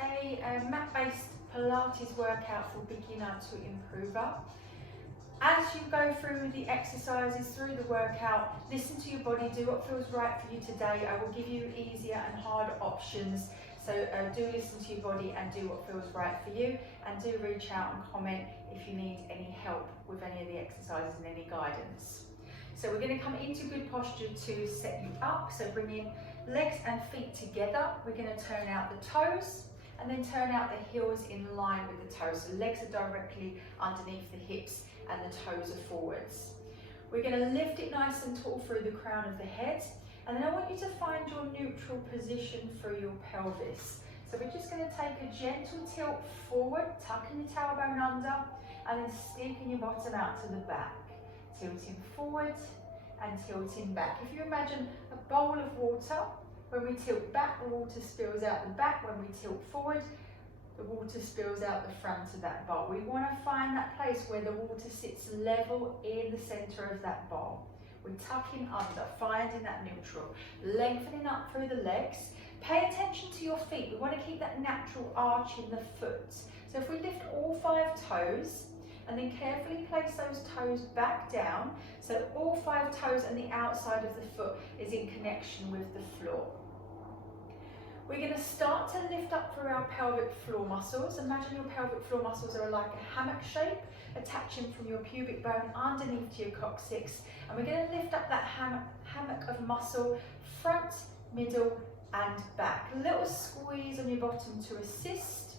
a mat-based Pilates workout for beginner to improver. As you go through the exercises, through the workout, listen to your body, do what feels right for you today. I will give you easier and harder options. So do listen to your body and do what feels right for you, and do reach out and comment if you need any help with any of the exercises and any guidance. So we're going to come into good posture to set you up. So bring in legs and feet together. We're going to turn out the toes and then turn out the heels in line with the toes. So legs are directly underneath the hips and the toes are forwards. We're going to lift it nice and tall through the crown of the head. And then I want you to find your neutral position for your pelvis. So we're just going to take a gentle tilt forward, tucking your tailbone under, and then sticking your bottom out to the back. Tilting forward and tilting back. If you imagine a bowl of water, when we tilt back, the water spills out the back. When we tilt forward, the water spills out the front of that bowl. We want to find that place where the water sits level in the center of that bowl. We're tucking under, finding that neutral, lengthening up through the legs. Pay attention to your feet. We want to keep that natural arch in the foot. So if we lift all 5 toes, and then carefully place those toes back down, so all 5 toes and the outside of the foot is in connection with the floor. We're going to start to lift up through our pelvic floor muscles. Imagine your pelvic floor muscles are like a hammock shape, attaching from your pubic bone underneath to your coccyx. And we're going to lift up that hammock of muscle, front, middle and back. A little squeeze on your bottom to assist.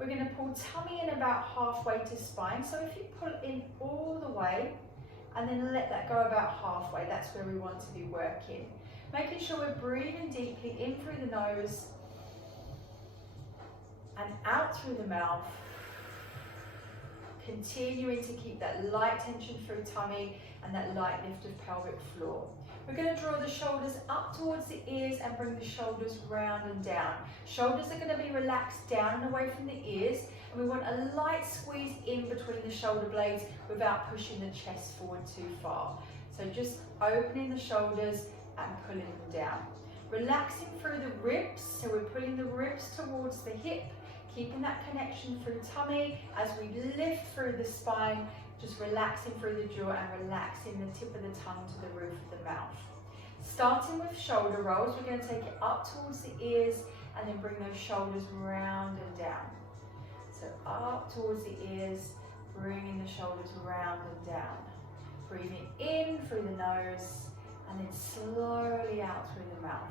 We're going to pull tummy in about halfway to spine. So if you pull in all the way and then let that go about halfway, that's where we want to be working. Making sure we're breathing deeply in through the nose and out through the mouth. Continuing to keep that light tension through tummy and that light lift of pelvic floor. We're going to draw the shoulders up towards the ears and bring the shoulders round and down. Shoulders are going to be relaxed down and away from the ears, and we want a light squeeze in between the shoulder blades without pushing the chest forward too far. So just opening the shoulders and pulling them down. Relaxing through the ribs, so we're pulling the ribs towards the hip, keeping that connection through tummy as we lift through the spine. Just relaxing through the jaw and relaxing the tip of the tongue to the roof of the mouth. Starting with shoulder rolls, we're going to take it up towards the ears and then bring those shoulders round and down. So up towards the ears, bringing the shoulders round and down. Breathing in through the nose and then slowly out through the mouth.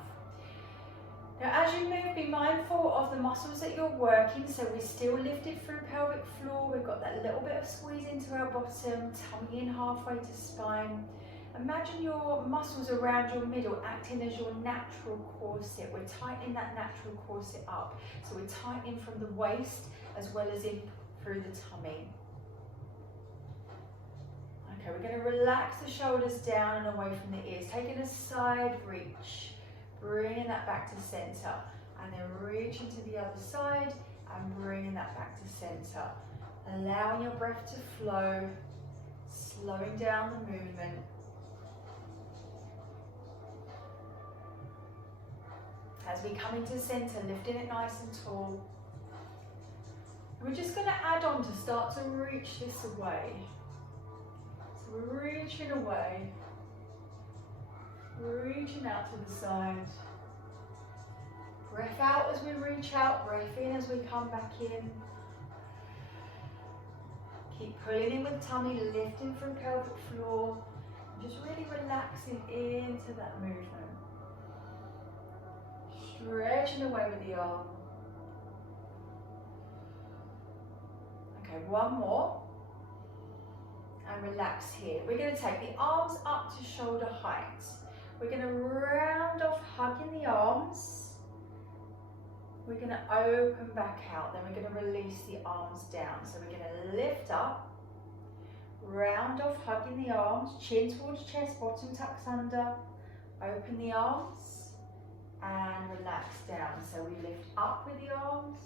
Now as you move, be mindful of the muscles that you're working. So we're still lifted through pelvic floor. We've got that little bit of squeeze into our bottom, tummy in halfway to spine. Imagine your muscles around your middle acting as your natural corset. We're tightening that natural corset up. So we're tightening from the waist as well as in through the tummy. Okay, we're going to relax the shoulders down and away from the ears. Taking a side reach. Bringing that back to center, and then reaching to the other side and bringing that back to center. Allowing your breath to flow, slowing down the movement. As we come into center, lifting it nice and tall. And we're just going to add on to start to reach this away. So we're reaching away. Reaching out to the side. Breath out as we reach out, breath in as we come back in. Keep pulling in with tummy, lifting through pelvic floor. Just really relaxing into that movement. Stretching away with the arm. Okay, one more. And relax here. We're going to take the arms up to shoulder height. We're going to round off, hugging the arms. We're going to open back out. Then we're going to release the arms down. So we're going to lift up, round off, hugging the arms, chin towards chest, bottom tucks under. Open the arms and relax down. So we lift up with the arms.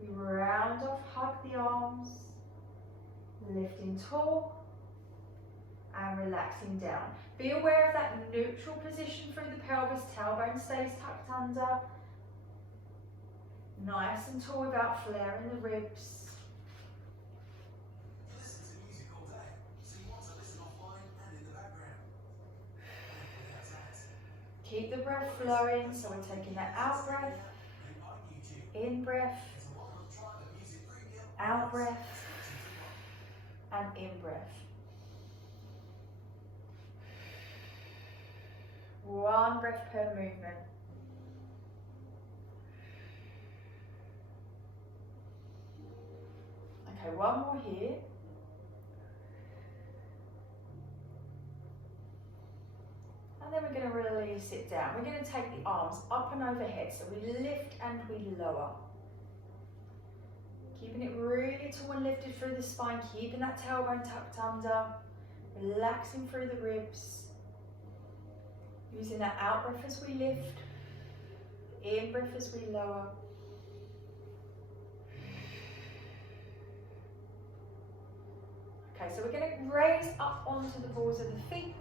We round off, hug the arms, lifting tall. And relaxing down. Be aware of that neutral position through the pelvis, tailbone stays tucked under. Nice and tall without flaring the ribs. Keep the breath flowing, so we're taking that out breath, in breath, out breath, and in breath. One breath per movement. Okay, one more here. And then we're going to release it down. We're going to take the arms up and overhead. So we lift and we lower. Keeping it really tall and lifted through the spine. Keeping that tailbone tucked under. Relaxing through the ribs. Using that out breath as we lift. In breath as we lower. Okay, so we're going to raise up onto the balls of the feet.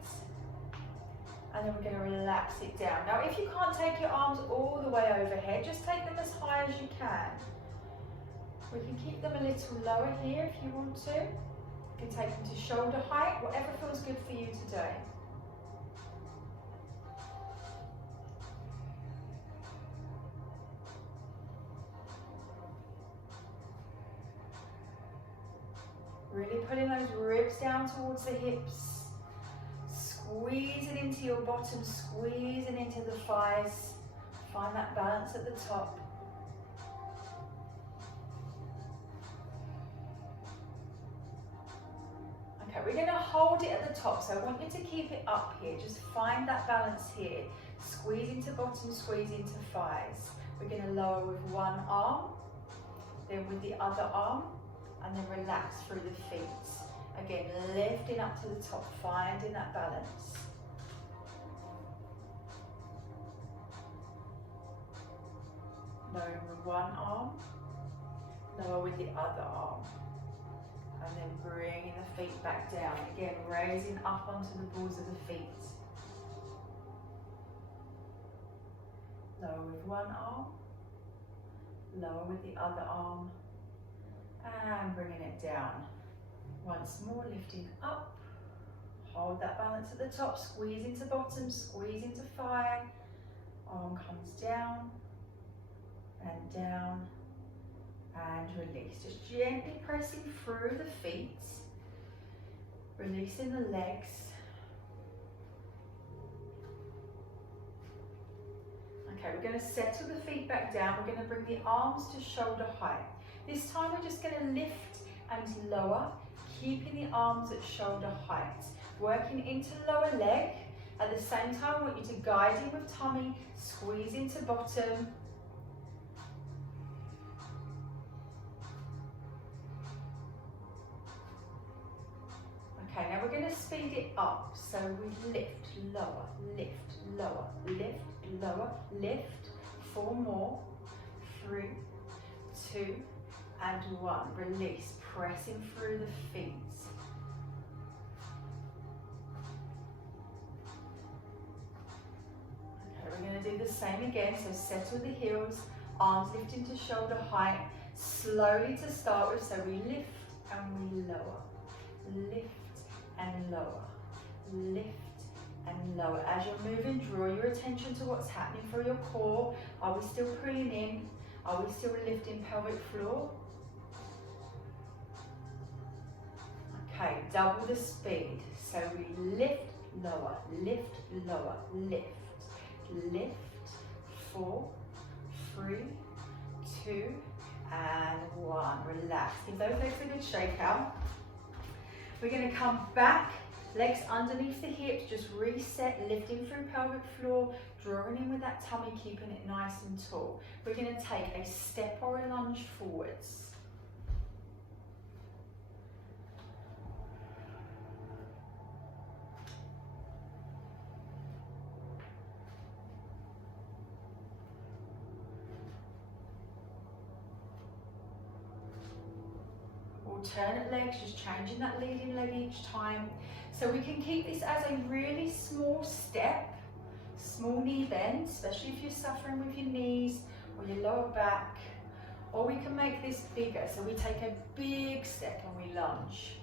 And then we're going to relax it down. Now, if you can't take your arms all the way overhead, just take them as high as you can. We can keep them a little lower here if you want to. You can take them to shoulder height, whatever feels good for you today. Really pulling those ribs down towards the hips. Squeezing into your bottom, squeezing into the thighs. Find that balance at the top. Okay, we're going to hold it at the top, so I want you to keep it up here. Just find that balance here. Squeeze into bottom, squeeze into thighs. We're going to lower with one arm, then with the other arm, and then relax through the feet. Again, lifting up to the top, finding that balance. Lower with one arm, lower with the other arm. And then bringing the feet back down. Again, raising up onto the balls of the feet. Lower with one arm, lower with the other arm, and bringing it down. Once more, lifting up, hold that balance at the top, squeeze into bottom, squeeze into thigh, arm comes down, and down, and release. Just gently pressing through the feet, releasing the legs. Okay, we're going to settle the feet back down, we're going to bring the arms to shoulder height. This time we're just going to lift and lower, keeping the arms at shoulder height. Working into lower leg. At the same time, I want you to guide in with tummy, squeeze into bottom. Okay, now we're going to speed it up. So we lift, lower, lift, lower, lift, lower, lift. 4 more. 3, 2, and 1. Release, pressing through the feet. Okay, we're going to do the same again. So settle the heels, arms lifting to shoulder height. Slowly to start with. So we lift and we lower. Lift and lower. Lift and lower. As you're moving, draw your attention to what's happening through your core. Are we still pulling in? Are we still lifting pelvic floor? Okay, double the speed. So we lift, lower, lift, lower, lift. Lift, 4, 3, 2, and 1. Relax. Give those legs a good shake out. We're going to come back, legs underneath the hips, just reset, lifting through pelvic floor, drawing in with that tummy, keeping it nice and tall. We're going to take a step or a lunge forwards. Alternate legs, just changing that leading leg each time. So we can keep this as a really small step, small knee bend, especially if you're suffering with your knees or your lower back, Or we can make this bigger. So we take a big step and we lunge.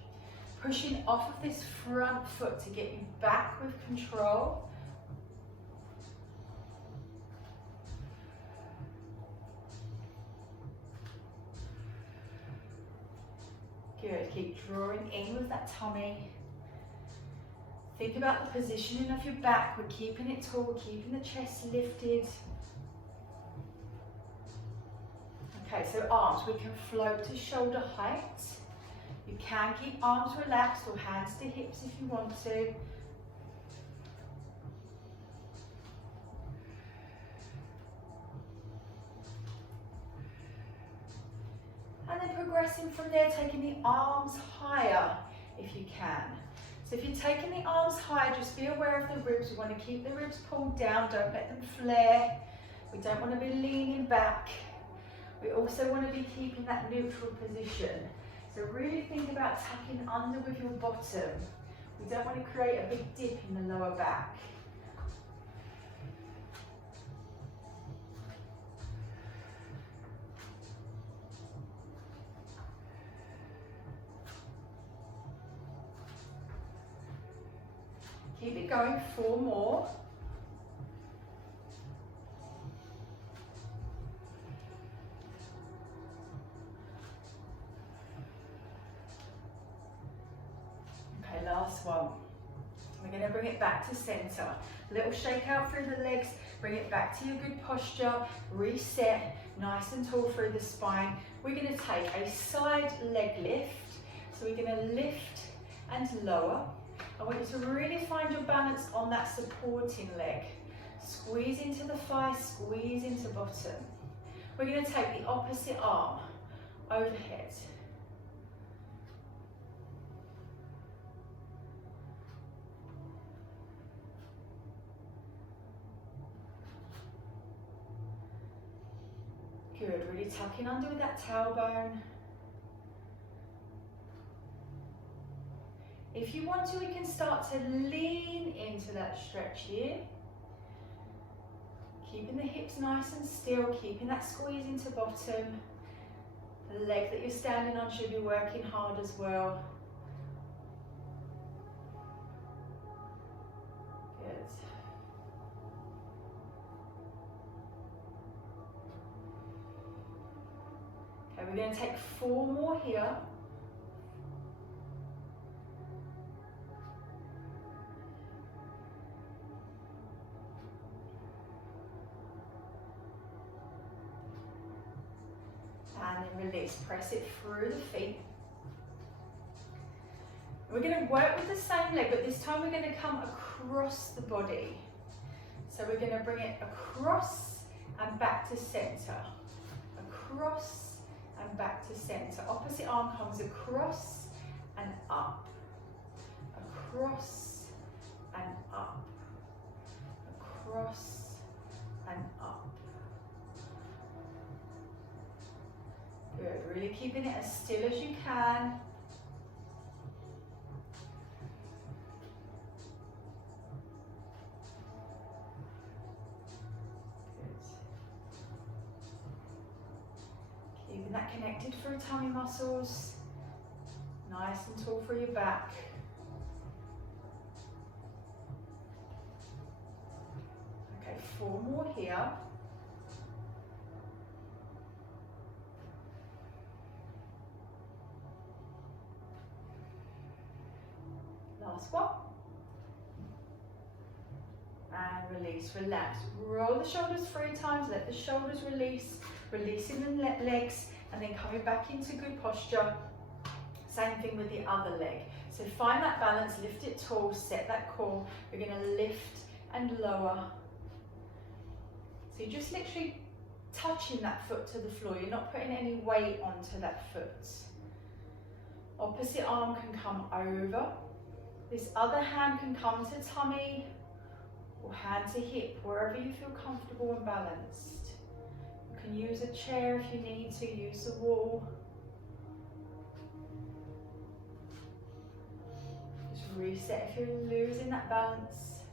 Pushing off of this front foot to get you back with control. Good, keep drawing in with that tummy. Think about the positioning of your back. We're keeping it tall, we're keeping the chest lifted. Okay, so arms, we can float to shoulder height. You can keep arms relaxed or hands to hips if you want to. And then progressing from there, taking the arms higher if you can. So if you're taking the arms higher, just be aware of the ribs. We want to keep the ribs pulled down, don't let them flare. We don't want to be leaning back. We also want to be keeping that neutral position. So really think about tucking under with your bottom. We don't want to create a big dip in the lower back. Keep it going, 4 more. Okay, last one. We're going to bring it back to center. Little shake out through the legs, bring it back to your good posture, reset, nice and tall through the spine. We're going to take a side leg lift. So we're going to lift and lower. I want you to really find your balance on that supporting leg. Squeeze into the thigh, squeeze into bottom. We're going to take the opposite arm overhead. Good, really tucking under with that tailbone. If you want to, we can start to lean into that stretch here. Keeping the hips nice and still, keeping that squeeze into bottom. The leg that you're standing on should be working hard as well. Good. Okay, we're going to take 4 more here. And then release, press it through the feet. We're going to work with the same leg, but this time we're going to come across the body. So we're going to bring it across and back to center. Across and back to center. Opposite arm comes across and up. Across and up. Across and up. Good, really keeping it as still as you can. Good. Keeping that connected through tummy muscles. Nice and tall for your back. Okay, 4 more here. Last one. And release, relax. Roll the shoulders 3 times, let the shoulders release, releasing the legs, and then coming back into good posture. Same thing with the other leg. So find that balance, lift it tall, set that core. We're going to lift and lower. So you're just literally touching that foot to the floor. You're not putting any weight onto that foot. Opposite arm can come over. This other hand can come to tummy or hand to hip, wherever you feel comfortable and balanced. You can use a chair if you need to, use the wall. Just reset if you're losing that balance.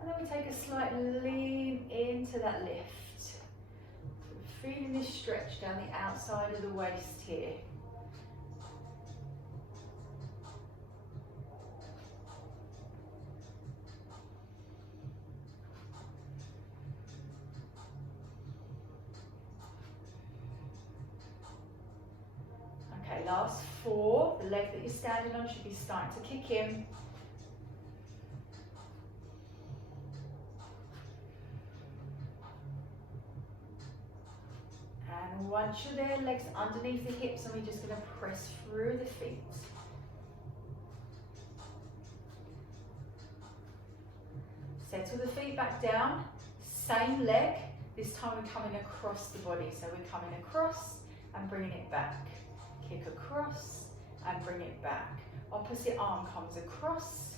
And then we take a slight lean into that lift. So we're feeling this stretch down the outside of the waist here. Okay, last 4. The leg that you're standing on should be starting to kick in. And once you're there, legs underneath the hips, and we're just going to press through the feet. Settle the feet back down. Same leg. This time we're coming across the body. So we're coming across and bringing it back. Kick across and bring it back. Opposite arm comes across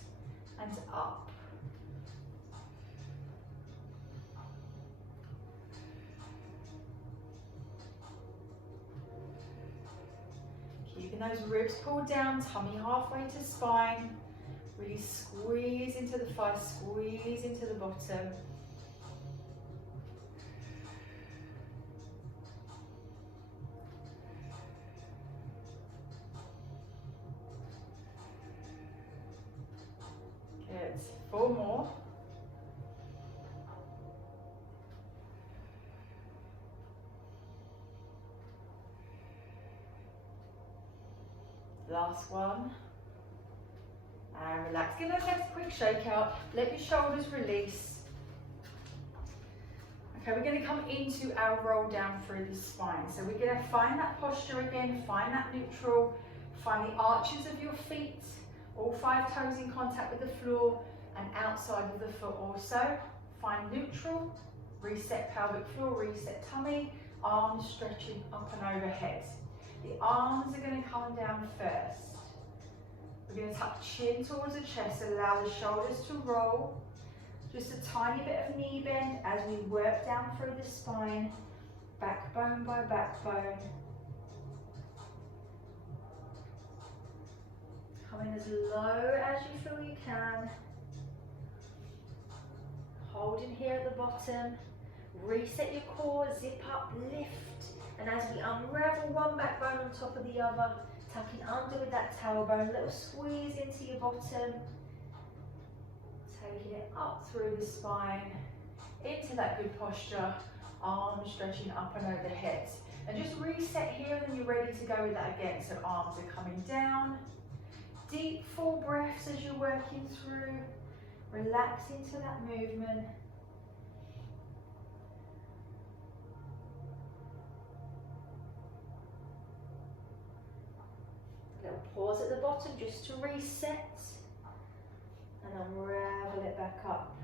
and up. Keeping those ribs pulled down, tummy halfway to spine. Really squeeze into the thighs, squeeze into the bottom. Good. 4 more. Last one. And relax. Give those legs a quick shake out. Let your shoulders release. Okay, we're going to come into our roll down through the spine. So we're going to find that posture again, find that neutral, find the arches of your feet, all 5 toes in contact with the floor and outside of the foot also. Find neutral, reset pelvic floor, reset tummy, arms stretching up and overhead. The arms are going to come down first. We're going to tuck chin towards the chest, allow the shoulders to roll. Just a tiny bit of knee bend as we work down through the spine, backbone by backbone. Coming as low as you feel you can. Holding here at the bottom. Reset your core, zip up, lift. And as we unravel one backbone on top of the other, tucking under with that tailbone, a little squeeze into your bottom. Taking it up through the spine, into that good posture, arms stretching up and overhead. And just reset here and then you're ready to go with that again. So arms are coming down. Deep full breaths as you're working through. Relax into that movement. A little pause at the bottom just to reset. And unravel it back up.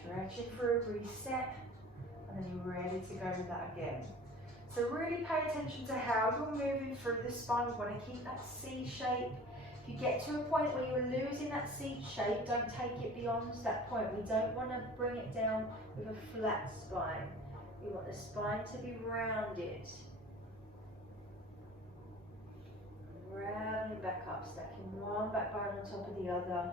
Stretching through, reset, and then you're ready to go with that again. So really pay attention to how you're moving through the spine. We want to keep that C shape. If you get to a point where you're losing that C shape, don't take it beyond that point. We don't want to bring it down with a flat spine. We want the spine to be rounded. Rounding back up, stacking one backbone on top of the other.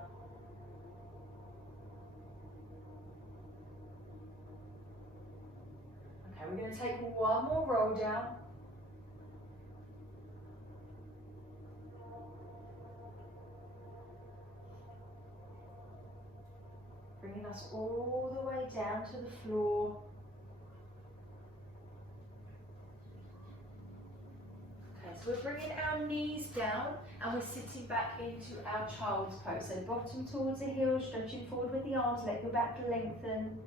Okay, we're going to take one more roll down. Bringing us all the way down to the floor. Okay, so we're bringing our knees down and we're sitting back into our child's pose. So bottom towards the heels, stretching forward with the arms, let your back lengthen.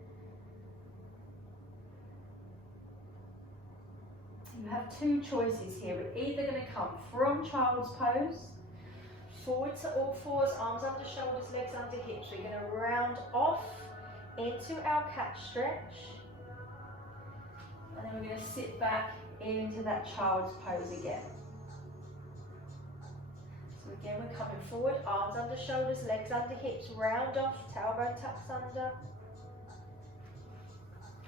You have 2 choices here. We're either going to come from child's pose, forward to all fours, arms under shoulders, legs under hips. We're going to round off into our cat stretch. And then we're going to sit back into that child's pose again. So again, we're coming forward, arms under shoulders, legs under hips, round off, tailbone tucks under.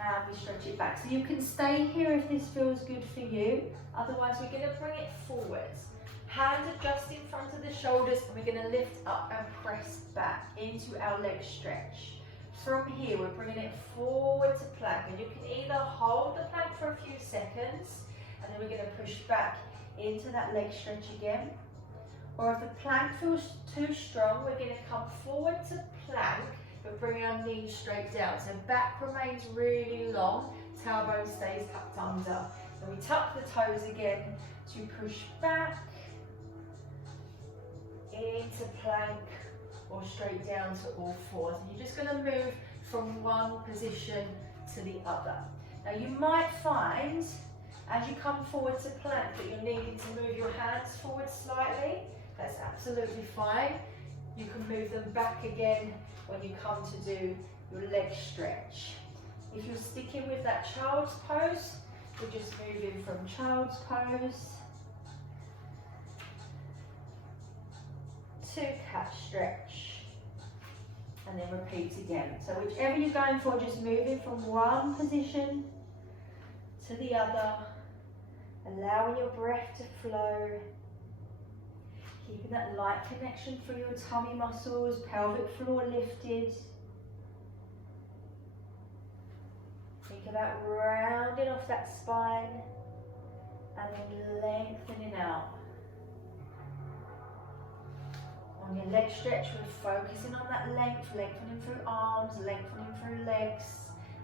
and we stretch it back. So you can stay here if this feels good for you. Otherwise, we're going to bring it forwards. Hands are just in front of the shoulders, and we're going to lift up and press back into our leg stretch. From here, we're bringing it forward to plank, and you can either hold the plank for a few seconds, and then we're going to push back into that leg stretch again. Or if the plank feels too strong, we're going to come forward to plank, but bring our knees straight down. So back remains really long, tailbone stays tucked under. Then we tuck the toes again to push back into plank or straight down to all fours. And you're just going to move from one position to the other. Now you might find as you come forward to plank that you're needing to move your hands forward slightly. That's absolutely fine. You can move them back again when you come to do your leg stretch. If you're sticking with that child's pose, we're just moving from child's pose to cat stretch, and then repeat again. So whichever you're going for, just moving from one position to the other, allowing your breath to flow, keeping that light connection through your tummy muscles, pelvic floor lifted. Think about rounding off that spine and then lengthening out. On your leg stretch, we're focusing on that length, lengthening through arms, lengthening through legs,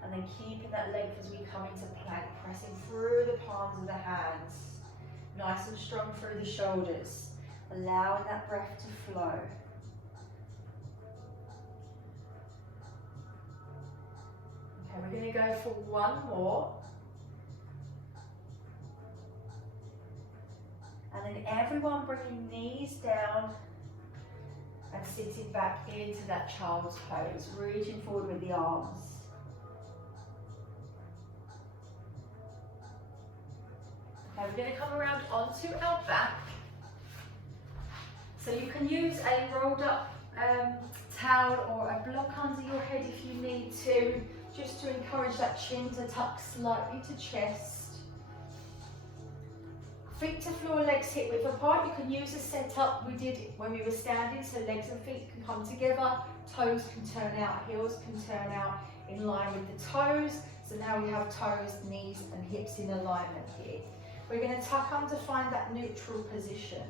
and then keeping that length as we come into plank, pressing through the palms of the hands, nice and strong through the shoulders, allowing that breath to flow. Okay, we're going to go for one more. And then everyone bringing knees down and sitting back into that child's pose, reaching forward with the arms. Okay, we're going to come around onto our back. So you can use a rolled up towel or a block under your head if you need to, just to encourage that chin to tuck slightly to chest. Feet to floor, legs hip width apart. You can use a setup we did when we were standing, so legs and feet can come together, toes can turn out, heels can turn out in line with the toes. So now we have toes, knees and hips in alignment here. We're going to tuck under, find that neutral position.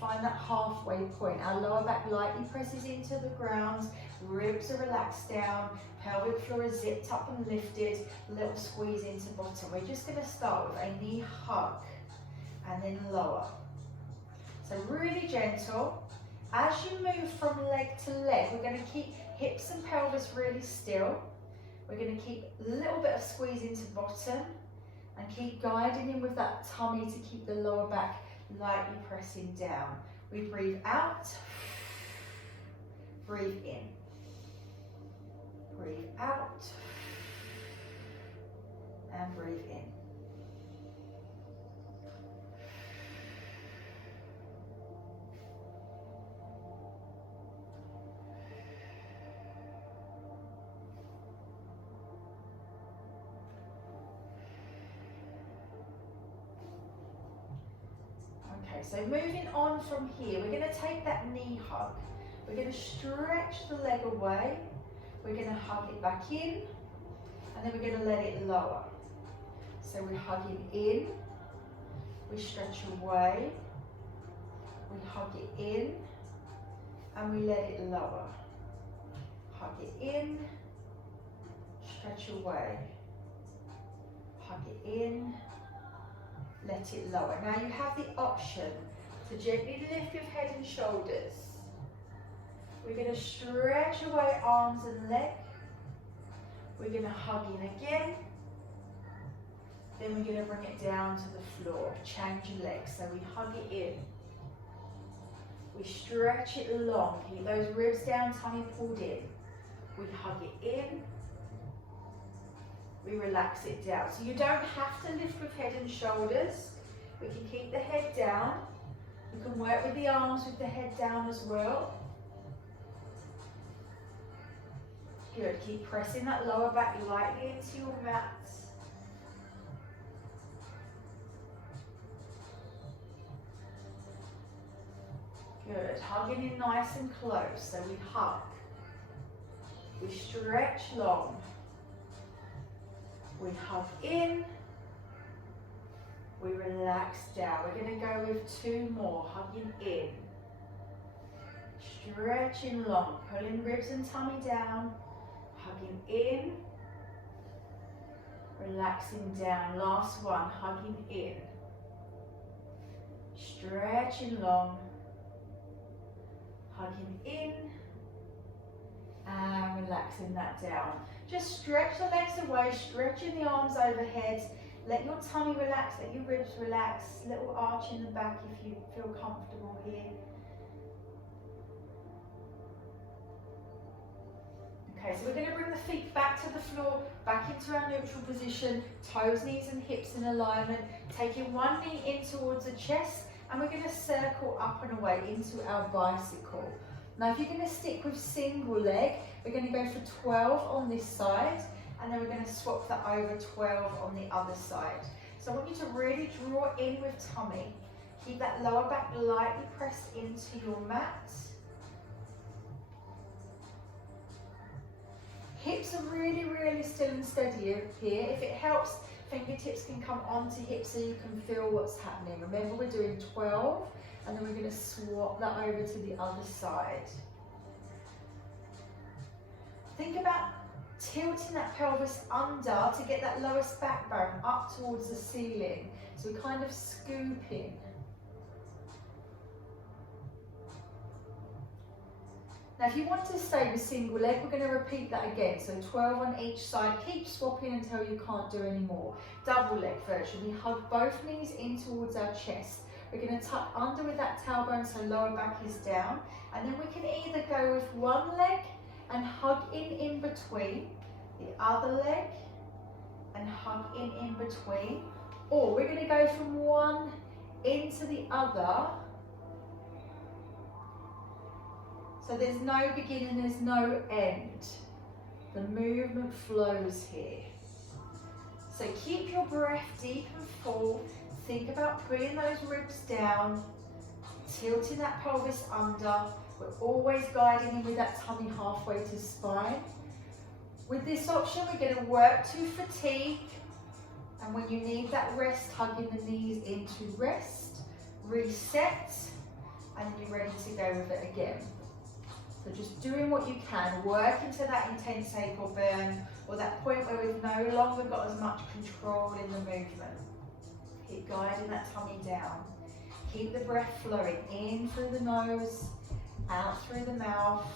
Find that halfway point. Our lower back lightly presses into the ground, ribs are relaxed down, pelvic floor is zipped up and lifted, little squeeze into bottom. We're just going to start with a knee hug and then lower. So really gentle. As you move from leg to leg, we're going to keep hips and pelvis really still. We're going to keep a little bit of squeeze into bottom and keep guiding in with that tummy to keep the lower back lightly pressing down. We breathe out, breathe in, breathe out, and breathe in. Okay, so moving on from here, we're going to take that knee hug. We're going to stretch the leg away. We're going to hug it back in, and then we're going to let it lower. So we're hugging in, we stretch away, we hug it in, and we let it lower. Hug it in, stretch away, hug it in, let it lower. Now you have the option to gently lift your head and shoulders. We're going to stretch away arms and leg. We're going to hug in again. Then we're going to bring it down to the floor. Change your legs. So we hug it in. We stretch it long. Keep those ribs down, tummy pulled in. We hug it in. We relax it down. So you don't have to lift with head and shoulders. We can keep the head down. You can work with the arms with the head down as well. Good, keep pressing that lower back lightly into your mat. Good, hugging in nice and close. So we hug, we stretch long, we hug in, we relax down. We're going to go with 2 more, hugging in, stretching long, pulling ribs and tummy down, hugging in, relaxing down. Last one, hugging in, stretching long, hugging in, and relaxing that down. Just stretch the legs away, stretching the arms overhead. Let your tummy relax, let your ribs relax. Little arch in the back if you feel comfortable here. Okay, so we're going to bring the feet back to the floor, back into our neutral position, toes, knees and hips in alignment, taking one knee in towards the chest, and we're going to circle up and away into our bicycle. Now if you're going to stick with single leg, we're going to go for 12 on this side, and then we're going to swap that over 12 on the other side. So I want you to really draw in with tummy. Keep that lower back lightly pressed into your mat. Hips are really, really still and steady here. If it helps, fingertips can come onto hips so you can feel what's happening. Remember, we're doing 12, and then we're going to swap that over to the other side. Think about tilting that pelvis under to get that lowest backbone up towards the ceiling. So we're kind of scooping. Now if you want to stay with single leg, we're going to repeat that again. So 12 on each side. Keep swapping until you can't do any more. Double leg version. We hug both knees in towards our chest. We're going to tuck under with that tailbone so lower back is down. And then we can either go with one leg and hug in between, the other leg and hug in between. Or we're going to go from one into the other. So there's no beginning, there's no end. The movement flows here. So keep your breath deep and full. Think about pulling those ribs down, tilting that pelvis under. We're always guiding in with that tummy halfway to spine. With this option, we're going to work to fatigue. And when you need that rest, hugging the knees into rest, reset, and then you're ready to go with it again. So just doing what you can, working to that intense ache or burn, or that point where we've no longer got as much control in the movement. Keep guiding that tummy down. Keep the breath flowing in through the nose, out through the mouth.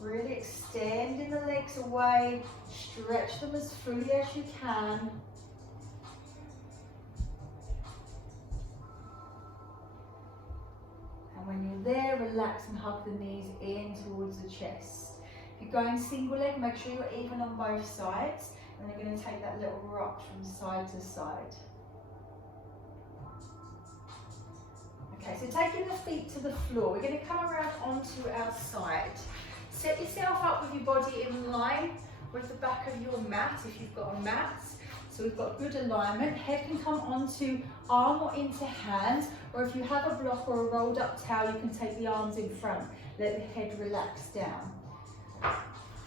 Really extending the legs away, stretch them as fully as you can. And when you're there, relax and hug the knees in towards the chest. If you're going single leg, make sure you're even on both sides. And you're going to take that little rock from side to side. Okay, so taking the feet to the floor, we're going to come around onto our side. Set yourself up with your body in line with the back of your mat, if you've got a mat. So we've got good alignment. Head can come onto arm or into hand, or if you have a block or a rolled up towel, you can take the arms in front. Let the head relax down.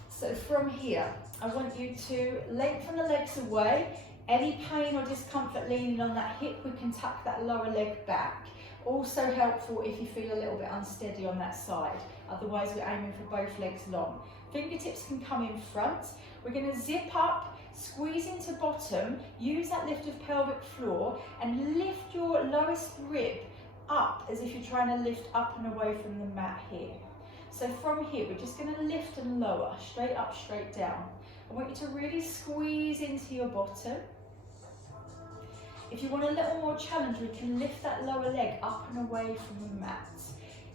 So from here, I want you to lengthen the legs away. Any pain or discomfort leaning on that hip, we can tuck that lower leg back. Also helpful if you feel a little bit unsteady on that side. Otherwise, we're aiming for both legs long. Fingertips can come in front. We're going to zip up, squeeze into bottom, use that lift of pelvic floor, and lift your lowest rib up as if you're trying to lift up and away from the mat here. So from here, we're just going to lift and lower, straight up, straight down. I want you to really squeeze into your bottom. If you want a little more challenge, we can lift that lower leg up and away from the mat.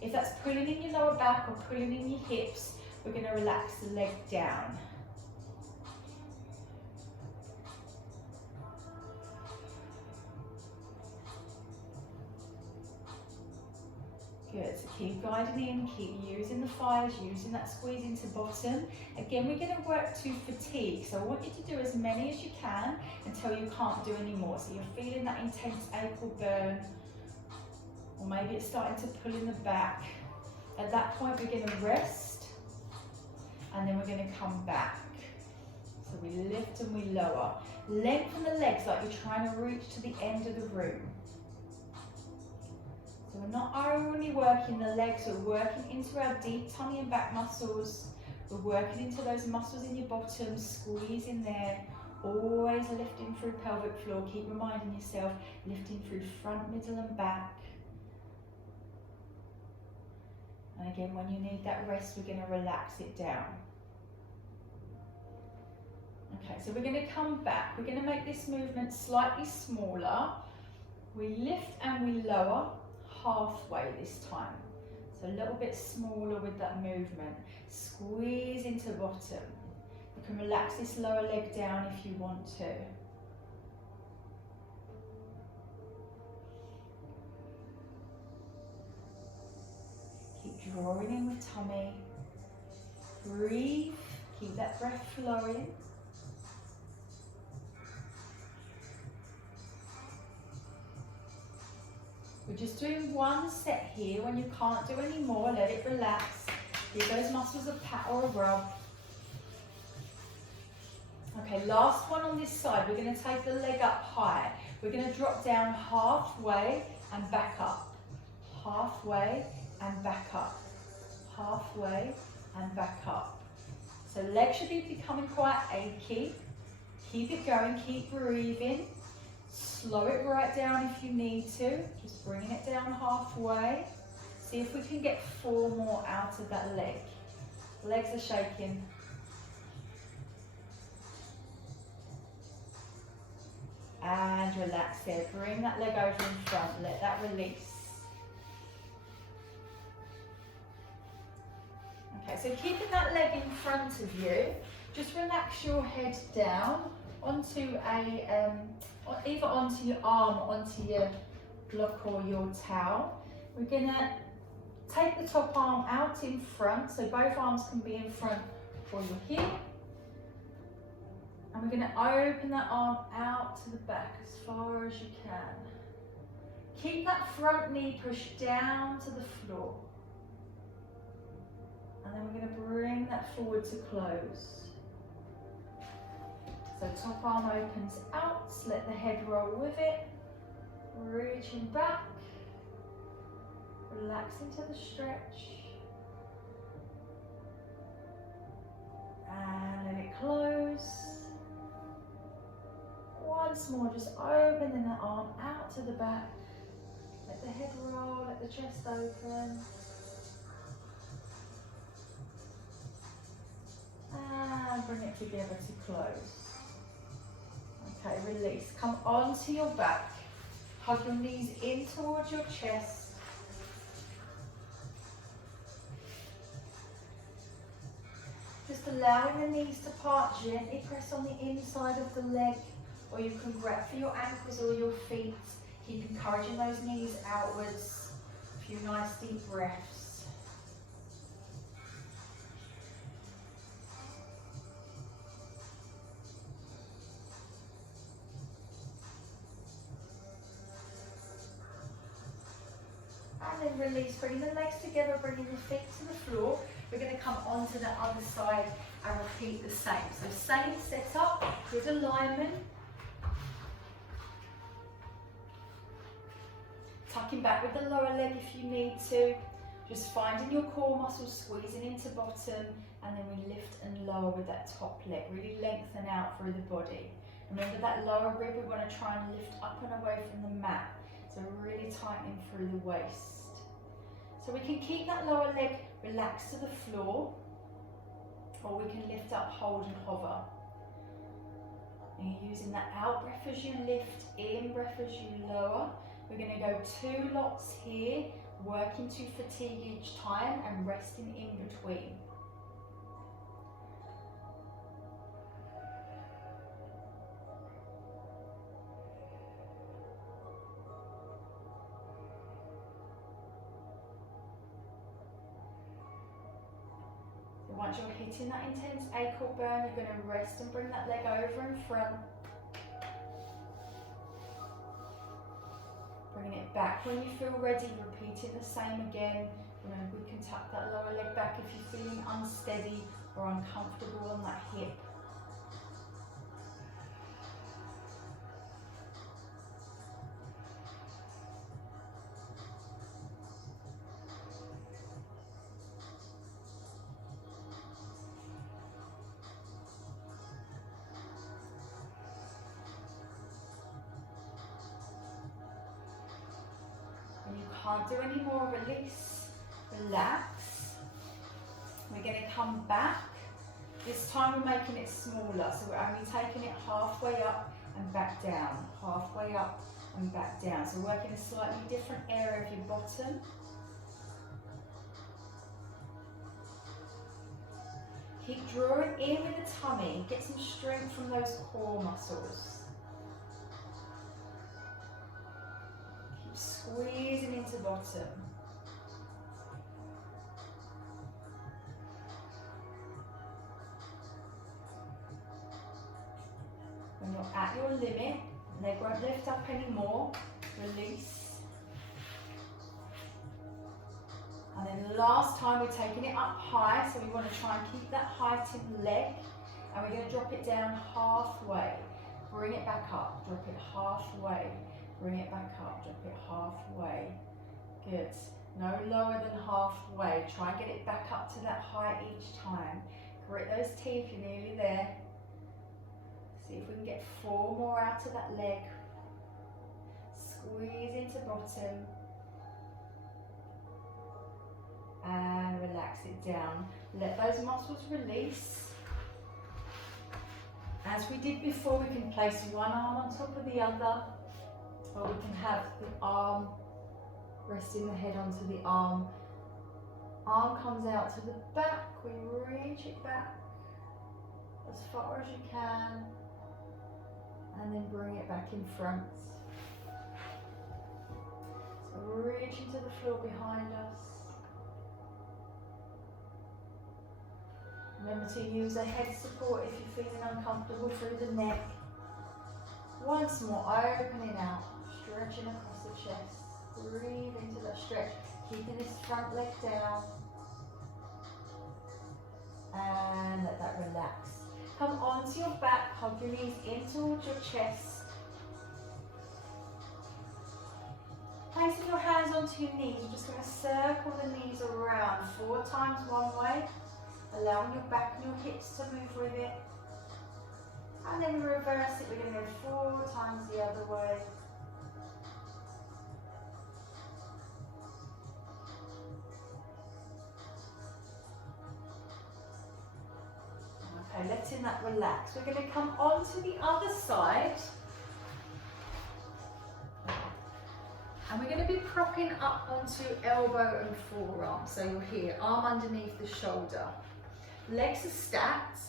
If that's pulling in your lower back or pulling in your hips, we're going to relax the leg down. Good, so keep guiding in, keep using the thighs, using that squeeze into bottom. Again, we're going to work to fatigue, so I want you to do as many as you can until you can't do any more. So you're feeling that intense ache or burn, or maybe it's starting to pull in the back. At that point, we're going to rest, and then we're going to come back. So we lift and we lower. Lengthen the legs like you're trying to reach to the end of the room. So we're not only working the legs, we're working into our deep tummy and back muscles. We're working into those muscles in your bottom, squeezing there. Always lifting through pelvic floor. Keep reminding yourself, lifting through front, middle and back. And again, when you need that rest, we're going to relax it down. Okay, so we're going to come back. We're going to make this movement slightly smaller. We lift and we lower halfway this time. So a little bit smaller with that movement. Squeeze into bottom. You can relax this lower leg down if you want to. Keep drawing in with tummy. Breathe. Keep that breath flowing. We're just doing one set here. When you can't do any more, let it relax. Give those muscles a pat or a rub. Okay, last one on this side. We're going to take the leg up high. We're going to drop down halfway and back up. Halfway and back up. Halfway and back up. So legs should be becoming quite achy. Keep it going, keep breathing. Slow it right down if you need to. Just bringing it down halfway. See if we can get 4 more out of that leg. Legs are shaking. And relax there. Bring that leg over in front. Let that release. Okay, so keeping that leg in front of you, just relax your head down onto a, either onto your arm, onto your block or your towel. We're gonna take the top arm out in front, so both arms can be in front for your hip. And we're gonna open that arm out to the back as far as you can. Keep that front knee pushed down to the floor. And then we're going to bring that forward to close. So top arm opens out, let the head roll with it. Reaching back. Relax into the stretch. And let it close. Once more, just opening the arm out to the back. Let the head roll, let the chest open. And bring it together to close. Okay, release. Come onto your back. Hug your knees in towards your chest. Just allowing the knees to part, gently press on the inside of the leg, or you can grab for your ankles or your feet. Keep encouraging those knees outwards. A few nice deep breaths. And then release, bringing the legs together, bringing the feet to the floor. We're going to come onto the other side and repeat the same. So same setup, good alignment. Tucking back with the lower leg if you need to. Just finding your core muscles, squeezing into bottom, and then we lift and lower with that top leg. Really lengthen out through the body. Remember that lower rib, we want to try and lift up and away from the mat. So really tightening through the waist. So we can keep that lower leg relaxed to the floor, or we can lift up, hold and hover. And you're using that out breath as you lift, in breath as you lower. We're going to go 2 lots here, working to fatigue each time and resting in between. once you're hitting that intense ache or burn, you're going to rest and bring that leg over in front. Bringing it back when you feel ready, repeating the same again. Remember, we can tuck that lower leg back if you're feeling unsteady or uncomfortable on that hip. Can't do any more, release, relax. We're going to come back. This time we're making it smaller, so we're only taking it halfway up and back down, halfway up and back down. So working a slightly different area of your bottom. Keep drawing in with the tummy, get some strength from those core muscles. Squeezing into bottom. When you're at your limit, leg won't lift up anymore, release. And then last time we're taking it up high, so we want to try and keep that height in the leg. And we're going to drop it down halfway. Bring it back up, drop it halfway. Bring it back up, drop it halfway. Good. No lower than halfway. Try and get it back up to that height each time. Grit those teeth, you're nearly there. See if we can get 4 more out of that leg. Squeeze into bottom. And relax it down. Let those muscles release. As we did before, we can place one arm on top of the other. Or we can have the arm resting the head onto the arm. Arm comes out to the back, we reach it back as far as you can, and then bring it back in front. So reach into the floor behind us. Remember to use a head support if you're feeling uncomfortable through the neck. Once more, opening out. Stretching across the chest. Breathe into that stretch. Keeping this front leg down. And let that relax. Come onto your back. Hug your knees in towards your chest. Placing your hands onto your knees. You're just going to circle the knees around 4 times one way. Allowing your back and your hips to move with it. And then we reverse it. We're going to go 4 times the other way. Okay, letting that relax. We're going to come onto the other side. And we're going to be propping up onto elbow and forearm. So you're here, arm underneath the shoulder. Legs are stacked.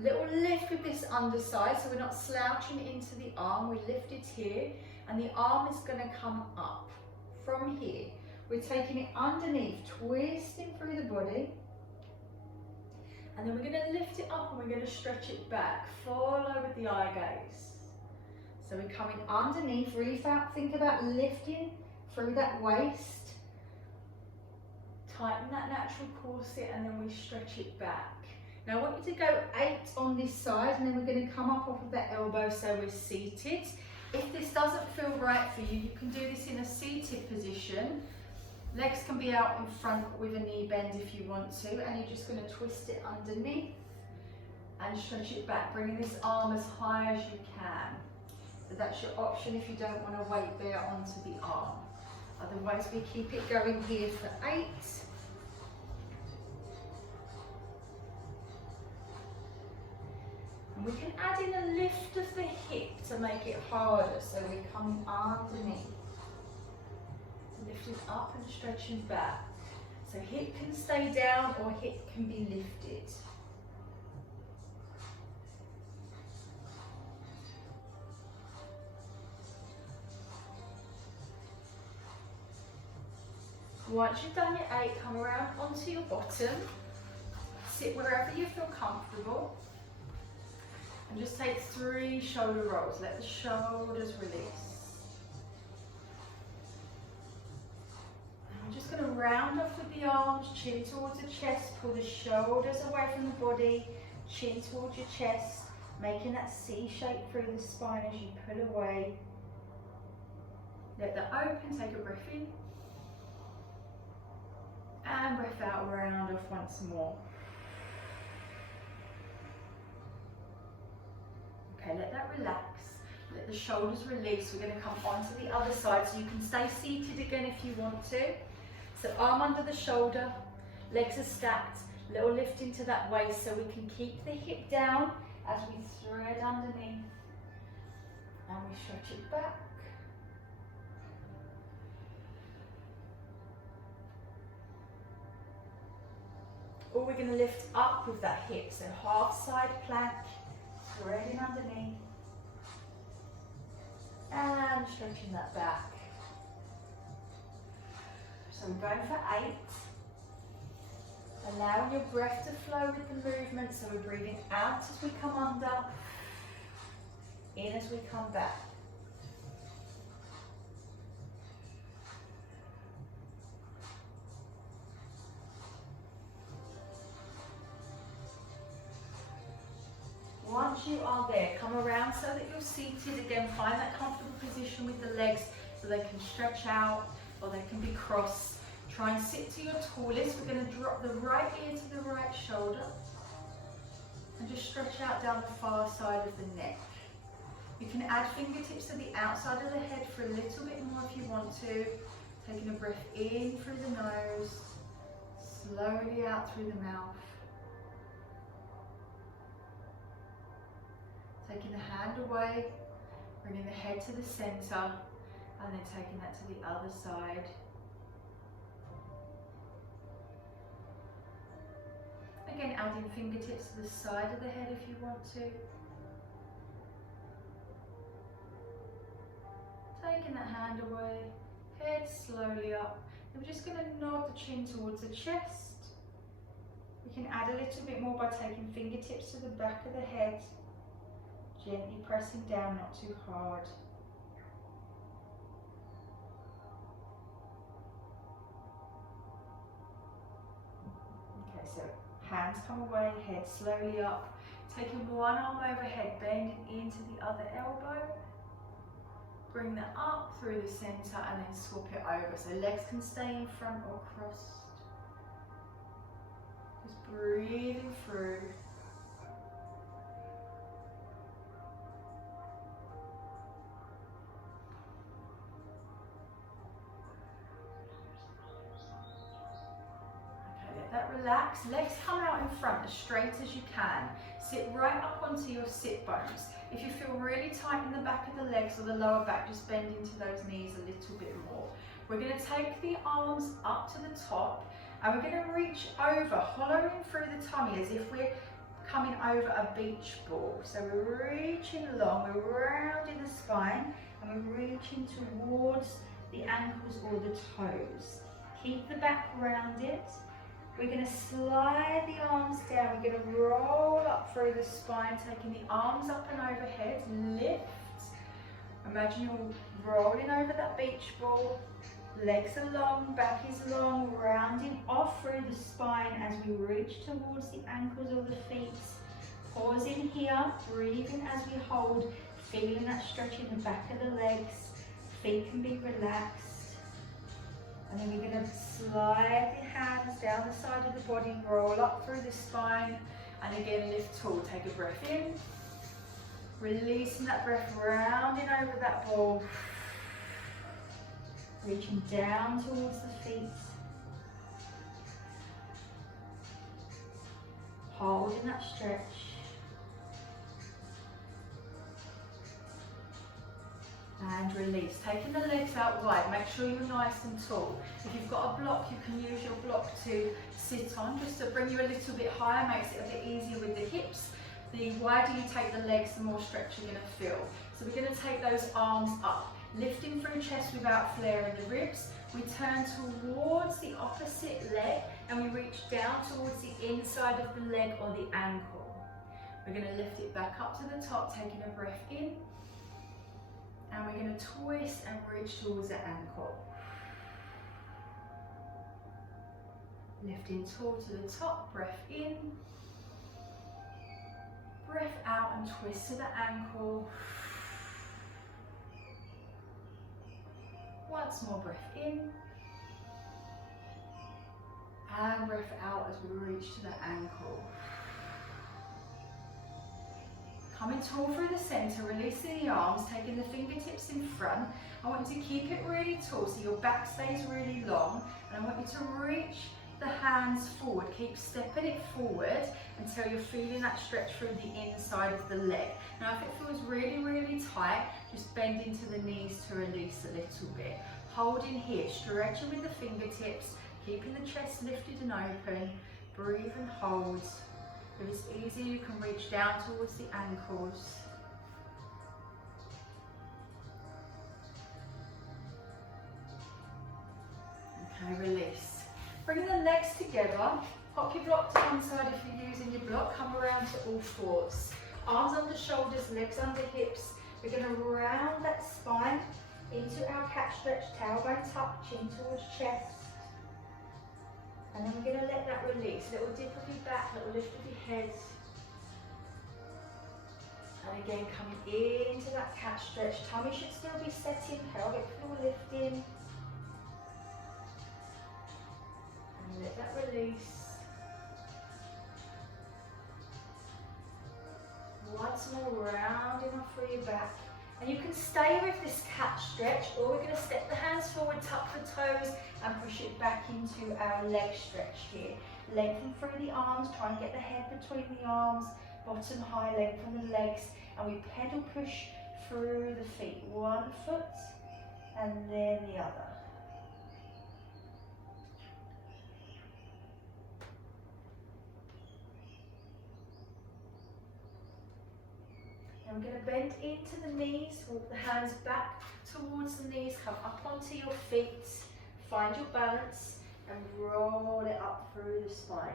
Little lift with this underside, so we're not slouching into the arm. We lift it here, and the arm is going to come up from here. We're taking it underneath, twisting through the body. And then we're going to lift it up and we're going to stretch it back. Follow with the eye gaze. So we're coming underneath, really think about lifting through that waist. Tighten that natural corset and then we stretch it back. Now I want you to go 8 on this side and then we're going to come up off of that elbow so we're seated. If this doesn't feel right for you, you can do this in a seated position. Legs can be out in front with a knee bend if you want to, and you're just going to twist it underneath and stretch it back, bringing this arm as high as you can. So that's your option if you don't want to weight bear onto the arm. Otherwise we keep it going here for 8. And we can add in a lift of the hip to make it harder, so we're coming underneath. Lifting up and stretching back. So hip can stay down or hip can be lifted. Once you've done your 8, come around onto your bottom. sit wherever you feel comfortable. And just take 3 shoulder rolls. Let the shoulders release. And we're just going to round off with the arms, chin towards the chest, pull the shoulders away from the body, chin towards your chest, making that C shape through the spine as you pull away. Let that open, take a breath in. And breath out, round off once more. Okay, let that relax. Let the shoulders release. We're going to come onto the other side, so you can stay seated again if you want to. So arm under the shoulder, legs are stacked, little lift into that waist so we can keep the hip down as we thread underneath. And we stretch it back. Or we're going to lift up with that hip, so half side plank, threading underneath, and stretching that back. So we're going for 8. Allowing your breath to flow with the movement, so we're breathing out as we come under, in as we come back. Once you are there, come around so that you're seated again. Find that comfortable position with the legs so they can stretch out or they can be crossed. Try and sit to your tallest. We're going to drop the right ear to the right shoulder and just stretch out down the far side of the neck. You can add fingertips to the outside of the head for a little bit more if you want to. Taking a breath in through the nose, slowly out through the mouth. Taking the hand away, bringing the head to the center, and then taking that to the other side. Again, adding fingertips to the side of the head if you want to. Taking that hand away, head slowly up. And we're just going to nod the chin towards the chest. We can add a little bit more by taking fingertips to the back of the head. Gently pressing down, not too hard. Okay, so hands come away, head slowly up. Taking one arm overhead, bending into the other elbow. Bring that up through the center and then swap it over. So legs can stay in front or crossed. Just breathing through. That relax, legs come out in front as straight as you can. Sit right up onto your sit bones. If you feel really tight in the back of the legs or the lower back, just bend into those knees a little bit more. We're going to take the arms up to the top and we're going to reach over, hollowing through the tummy as if we're coming over a beach ball. So we're reaching along, we're rounding the spine and we're reaching towards the ankles or the toes. Keep the back rounded. We're going to slide the arms down. We're going to roll up through the spine, taking the arms up and overhead. Lift. Imagine you're rolling over that beach ball. Legs are long, back is long, rounding off through the spine as we reach towards the ankles or the feet. Pausing here, breathing as we hold, feeling that stretch in the back of the legs. Feet can be relaxed. And then we're going to slide the hands down the side of the body, roll up through the spine, and again lift tall. Take a breath in, releasing that breath, rounding over that ball, reaching down towards the feet, holding that stretch. And release. Taking the legs out wide, make sure you're nice and tall. If you've got a block, you can use your block to sit on, just to bring you a little bit higher, makes it a bit easier with the hips. The wider you take the legs, the more stretch you're going to feel. So we're going to take those arms up, lifting through chest without flaring the ribs. We turn towards the opposite leg, and we reach down towards the inside of the leg or the ankle. We're going to lift it back up to the top, taking a breath in, and we're going to twist and reach towards the ankle. Lifting tall to the top, breath in, breath out and twist to the ankle. Once more, breath in, and breath out as we reach to the ankle. Coming tall through the centre, releasing the arms, taking the fingertips in front. I want you to keep it really tall so your back stays really long, and I want you to reach the hands forward. Keep stepping it forward until you're feeling that stretch through the inside of the leg. Now if it feels really, really tight, just bend into the knees to release a little bit. Holding here, stretching with the fingertips, keeping the chest lifted and open. Breathe and hold. If it's easy, you can reach down towards the ankles. Okay, release. Bring the legs together. Pop your block to one side if you're using your block. Come around to all fours. Arms under shoulders, legs under hips. We're going to round that spine into our cat stretch, tailbone tuck, chin towards chest. And then we're going to let that release. Little dip of your back, little lift of your head. And again, coming into that cat stretch. Tummy should still be setting, pelvic floor lifting. And let that release. Once more, rounding off through your back. And you can stay with this cat stretch, or we're going to step the hands forward, tuck the toes, and push it back into our leg stretch here. Lengthen through the arms, try and get the head between the arms, bottom high, lengthen the legs, and we pedal push through the feet. One foot, and then the other. And we're going to bend into the knees, walk the hands back towards the knees, come up onto your feet, find your balance and roll it up through the spine.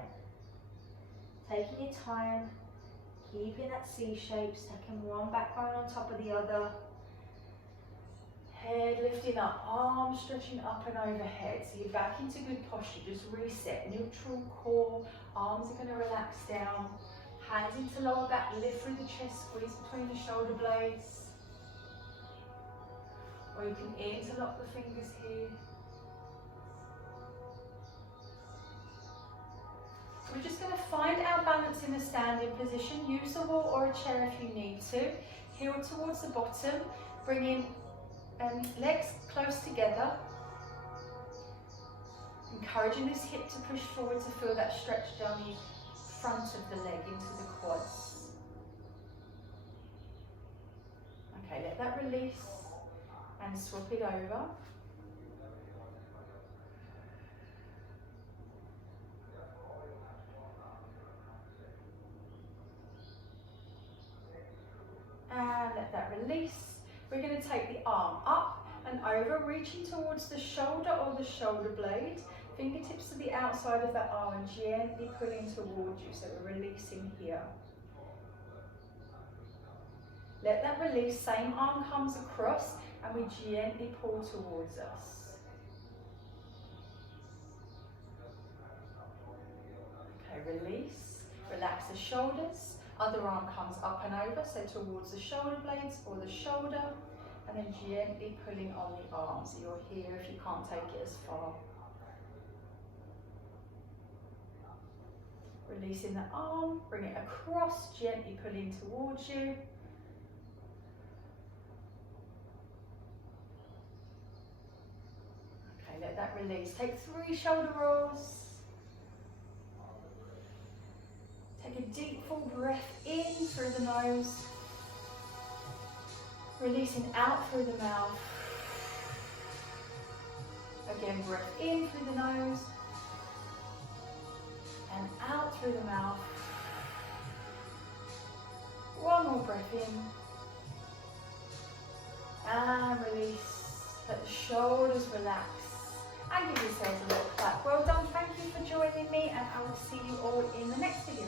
Taking your time, keeping that C shape, stacking one backbone on top of the other. Head lifting up, arms stretching up and overhead. So you're back into good posture, just reset, neutral core, arms are going to relax down. Hands into lower back, lift through the chest, squeeze between the shoulder blades. Or you can interlock the fingers here. So we're just going to find our balance in a standing position. Use the wall or a chair if you need to. Heel towards the bottom, bringing legs close together. Encouraging this hip to push forward to feel that stretch down the front of the leg into the quads. Okay, let that release and swap it over. And let that release. We're going to take the arm up and over, reaching towards the shoulder or the shoulder blade. Fingertips to the outside of that arm and gently pulling towards you, so we're releasing here. Let that release, same arm comes across and we gently pull towards us. Okay, release, relax the shoulders, other arm comes up and over, so towards the shoulder blades or the shoulder, and then gently pulling on the arms. You're here if you can't take it as far. Releasing the arm, bring it across, gently pulling towards you. Okay, let that release. Take 3 shoulder rolls. Take a deep full breath in through the nose. Releasing out through the mouth. Again, breath in through the nose. And out through the mouth. One more breath in. And release. Let the shoulders relax. and give yourselves a little clap. Well done, thank you for joining me, and I will see you all in the next video.